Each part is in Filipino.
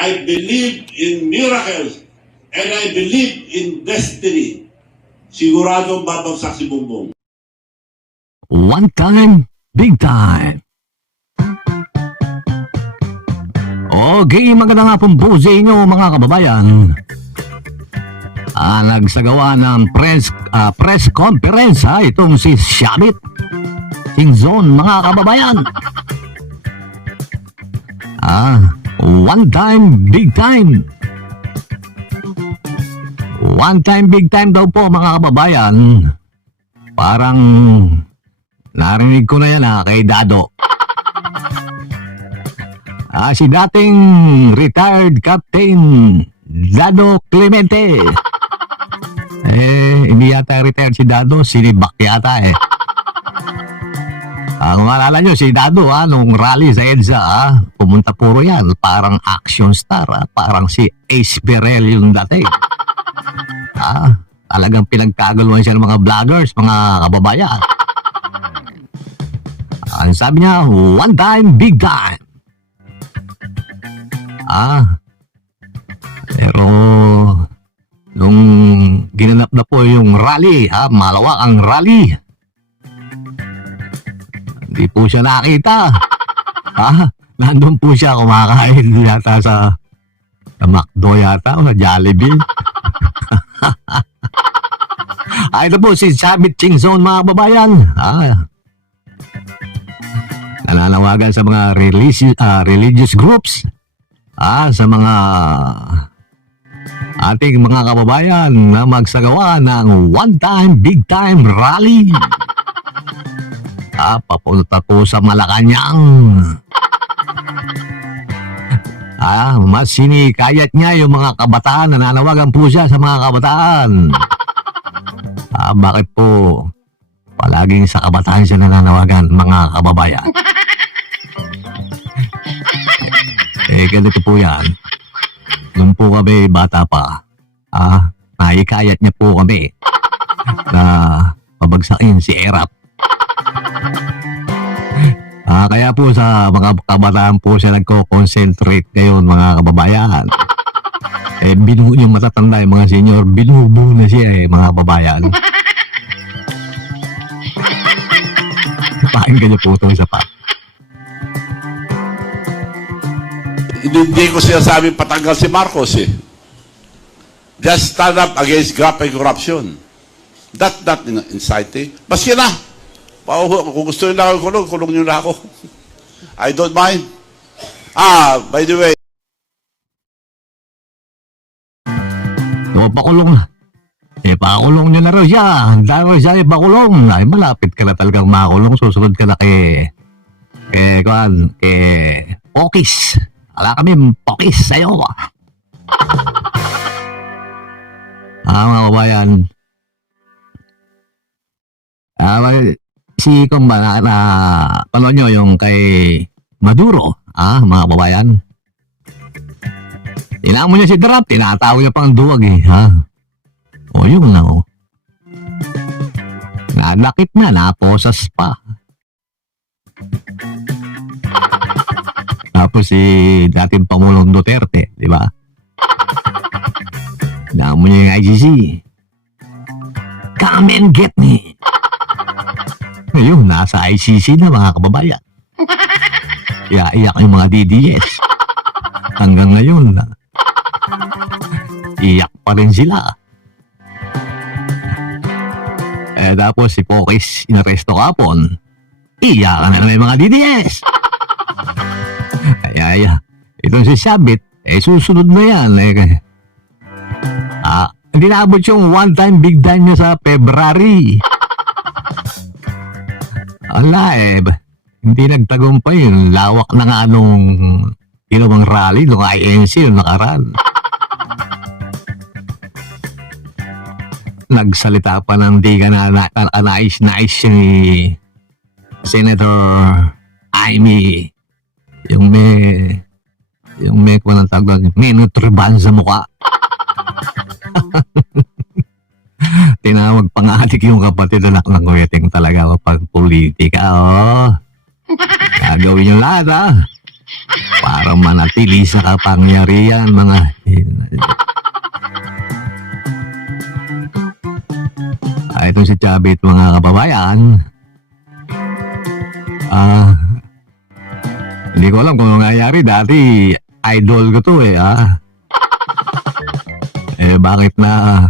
I believe in miracles and I believe in destiny. Siguradong babagsak si Bongbong. One time, big time. Okay, maganda nga pong po sa inyo mga kababayan. Nagsagawa ng press conference itong si Shabit Singzon mga kababayan. One time, big time. One time, big time daw po mga kababayan. Parang narinig ko na yan kay Dado. Si dating retired Captain Dado Clemente. Hindi yata retired si Dado, sinibak yata Kung maalala nyo, si Dado nung rally sa EDSA, pumunta puro yan. Parang action star, parang si Ace Berel yung dati. Talagang pinagkagaluhan siya ng mga vloggers, mga kababayan. Ang sabi niya, one time, big time. Pero nung ginanap na po yung rally, malawak ang rally, hindi po siya nakita. Nandun po siya kumakain yata sa McDo yata o sa Jollibee. Ito po si Shabit Singzon mga babayan. Nananawagan sa mga religious groups, sa mga ating mga kababayan na magsagawa ng one time, big time rally. Papunta po sa Malacanang. Mas sinikayat niya yung mga kabataan. Nananawagan po siya sa mga kabataan. Bakit po palaging sa kabataan siya nananawagan, mga kababayan? Ganito po yan. Nung po kami bata pa, naikayat niya po kami na pabagsakin si Erap. Kaya po sa mga kabataan po siya nagko-concentrate ngayon, mga kababayan. Yung matatanda yung mga senior, binubuo na siya mga kababayan. Pakinggan niyo po itong isa pa. Hindi ko sinasabing patanggal si Marcos Just stand up against graft and corruption. That's not inciting. Maski na. Kung gusto nyo na ako kulong nyo na ako. I don't mind. By the way. Pakulong na. Pakulong nyo na raw siya. Dahil siya ipakulong. Malapit ka na talagang makulong. Susunod ka na kay Pokis. Wala kami Pokis sa'yo. Mga kabayan. Si Kumba panood nyo yung kay Maduro. Mga kababayan. Tinamo niya si Drap. Tinatawag niya pang duwag O yun na Nadakit na. Naposas pa. Tapos si dating Pangulong Duterte, di ba? Tinamo niya yung ICC. Come and get me. Ayun, nasa ICC na mga kababayan. Iyak yung mga DDS. Hanggang ngayon, iyak pa rin sila. Tapos si Pokis, inaresto kapon. Iyakan na naman yung mga DDS. Kaya, itong si Shabit, susunod na yan. Hindi naabot yung one time, big time niya sa February. Hindi nagtagumpay yun. Lawak na nga nung ginawang rally, nung INC, yung nakaraan. Nagsalita pa ng di ka na nais ni Senator Amy. Yung may kung anong tawag doon, may nutriban sa mukha. Tinawag pangatik yung kapatid anak ng Kuyating talaga kapag politika. Gagawin yung lahat para manatili sa kapangyarihan mga itong si Chavit mga kababayan. Hindi ko alam kung nangyayari. Dati idol ko to bakit na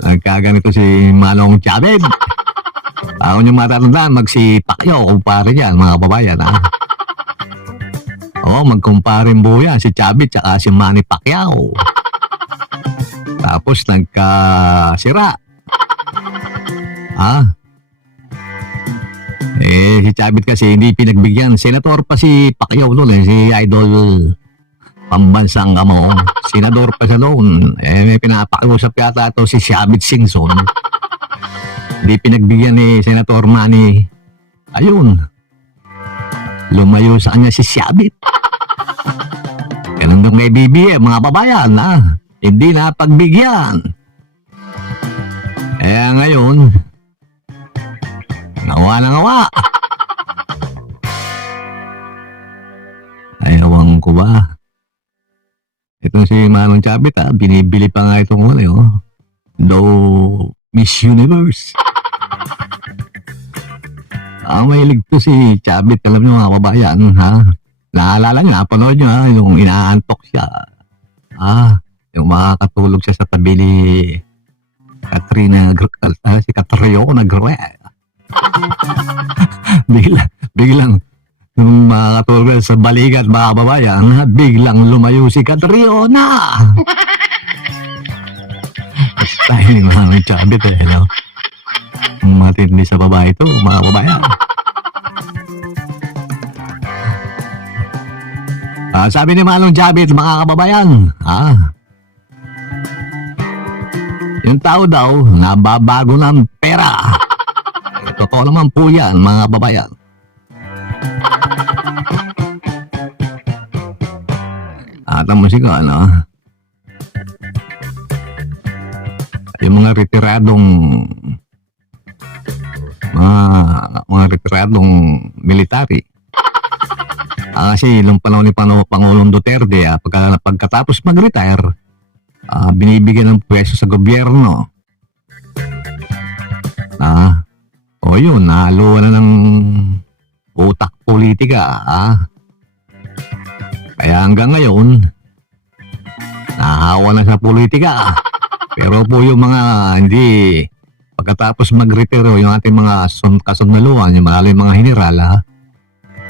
nagkaganito si Manong Chavit? Ako nyo matatandaan, magsipak nyo, kumpare yan, mga kababayan, Oo, magkumparin po yan, si Chavit tsaka si Manny Pacquiao. Tapos nagkasira. Si Chavit kasi hindi pinagbigyan. Senator pa si Pacquiao noon si Idol Pambansang Kamao. Senador pa siya noon. May pinapakiusap yata ito si Chavit Singson. Hindi pinagbigyan ni Senator Manny. Ayun. Lumayo sa kanya si Chavit. Ganun doon kay BBM, mga babayan, Hindi na pagbigyan. Kaya ngayon, nawa na ngawa. Ewan ko ba? Ito si Manong Chavit, binibili pa nga itong do Miss Universe. Mahilig to si Chavit, alam niyo mga kababayan, Naalala niyo, napanood niyo, yung inaantok siya. Yung makakatulog siya sa tabi ni si Catriona Gre. biglang nung makakatulog sa balikat mga kababayan, biglang lumayo si Catriona. Style ni Manong Chavit matindi sa babae ito, mga kababayan. Sabi ni Manong Chavit, mga kababayan, yung tao daw, nababago ng pera. Totoo naman po yan, mga kababayan. At ang musika, yung mga retiradong military. Kasi nung panahon ni Pangulong Duterte, pagkatapos mag-retire, binibigyan ng pwesto sa gobyerno. Yun, nahaluan na ng utak politika. Kaya hanggang ngayon, nahawa na sa politika. Pero po yung mga hindi, pagkatapos mag-retire, yung ating mga kasundaluhan, yung mga general,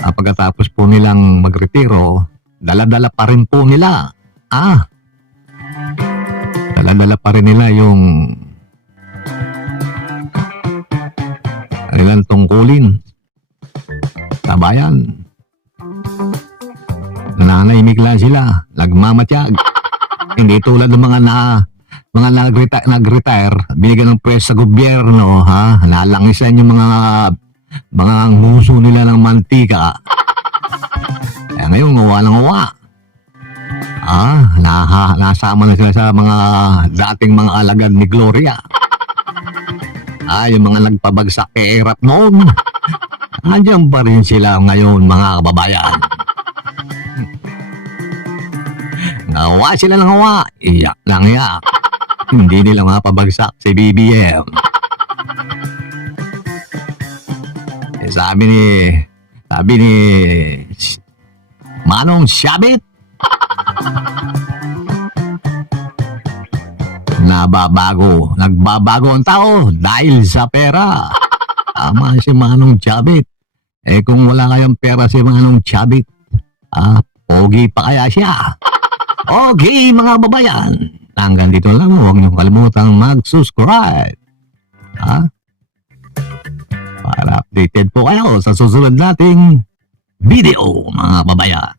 pagkatapos po nilang mag-retiro, dala-dala pa rin po nila. Dala-dala pa rin nila yung kanilang tungkulin sa bayan. Nananahimik lang sila, nagmamatyag. Hindi tulad ng mga nag-retire, binigyan ng pwesto sa gobyerno, nalangisan yung mga nguso nila ng mantika. Kaya ngayon, uwa ng uwa. Nasama na sila sa mga dating mga alagad ni Gloria. Yung mga nagpabagsak kay Erap noon. Andiyan pa rin sila ngayon, mga kababayan. Nawa sila ng hawa, iyak lang iyak. Hindi nila mapabagsak si BBM. Sabi ni Manong Chavit, nagbabago ang tao dahil sa pera. Tama si Manong Chavit. Kung wala kayang pera si Manong Chavit, pogi pa kaya siya? Okay, mga babayan. Hanggang dito lang, huwag niyo kalimutang mag-subscribe. Para updated po kayo sa susunod nating video, mga babayan.